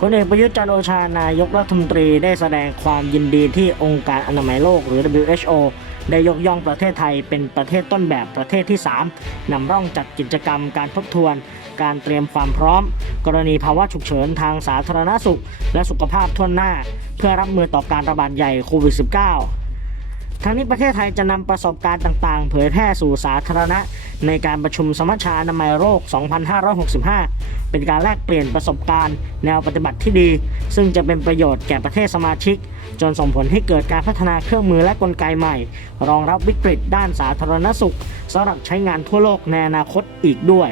พลเอกประยุทธ์จันโอชานายกรัฐมนตรีได้แสดงความยินดีที่องค์การอนามัยโลกหรือ WHO ได้ยกย่องประเทศไทยเป็นประเทศต้นแบบประเทศที่ 3นำร่องจัดกิจกรรมการทบทวน การเตรียมความพร้อม กรณีภาวะฉุกเฉินทางสาธารณสุข และสุขภาพทั่วหน้า เพื่อรับมือต่อการระบาดใหญ่โควิด -19 ทั้งนี้ประเทศไทยจะนำประสบการณ์ต่างๆ เผยแพร่สู่สาธารณะ ในการประชุมสมัชชาอนามัยโรค 2565 เป็นการแลกเปลี่ยนประสบการณ์ แนวปฏิบัติที่ดี ซึ่งจะเป็นประโยชน์แก่ประเทศสมาชิก จนส่งผลให้เกิดการพัฒนาเครื่องมือและกลไกใหม่ รองรับวิกฤตด้านสาธารณสุขสำหรับใช้งานทั่วโลกในอนาคตอีกด้วย